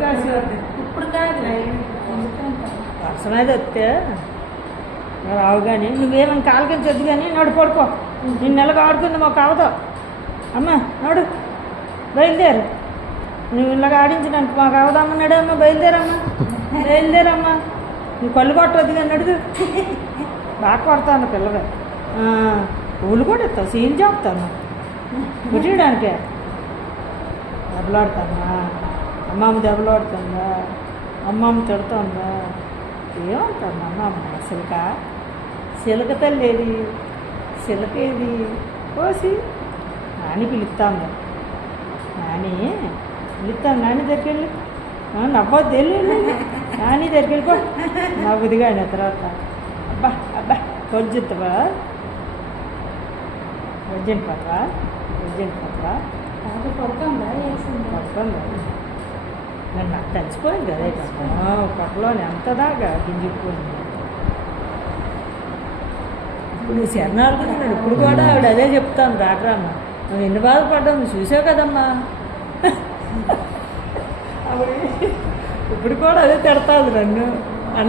కాసి ఇప్పుడు కాదు వర్షం అయితే వస్తే రావు కానీ నువ్వేమన్నా కాలకించి వద్దు కానీ నడు పడుకో నేను నెలకు ఆడుకుంది మాకు అవదో అమ్మ నడు బయలుదేరు నువ్వు ఇలాగ ఆడించడానికి మాకు అవదమ్మన్నాడు అమ్మ బయలుదేరమ్మా నువ్వు కళ్ళు కొట్టవద్దు కానీ నడుగు బాగా కొడతాను పిల్లగా ఊళ్ళు కూడా ఇస్తావు సీన్ చెప్తాను కుట్టడానికే దెబ్బలాడుతానా అమ్మమ్మ దెబ్బలాడుతుందా అమ్మమ్మ తిడుతుందా ఏమంటాను అమ్మమ్మ సిలక తల్లి ఏది సిలక ఏది కోసి నాని పిలుస్తాను నాని పిలుస్తాను నాని దగ్గరికి వెళ్ళి నవ్వద్దు వెళ్ళి నాని దగ్గరికి వెళ్ళిపో నవ్వుది కానీ తర్వాత అబ్బా కొజ్జుతావా వజ్జని పోతావా పడుతుందా పడుతుందా నన్ను నాకు తడిచిపోయింది కదా పొట్టలోని ఎంత దాకా గింజిపోయింది ఇప్పుడు నువ్వు శరణాడుకున్నాడు ఇప్పుడు కూడా ఆవిడ అదే చెప్తాను రాకరామ్మ నువ్వు ఎన్ని బాధపడ్డావు నువ్వు చూసావు కదమ్మా ఇప్పుడు కూడా అదే తిడతాది నన్ను అన్నీ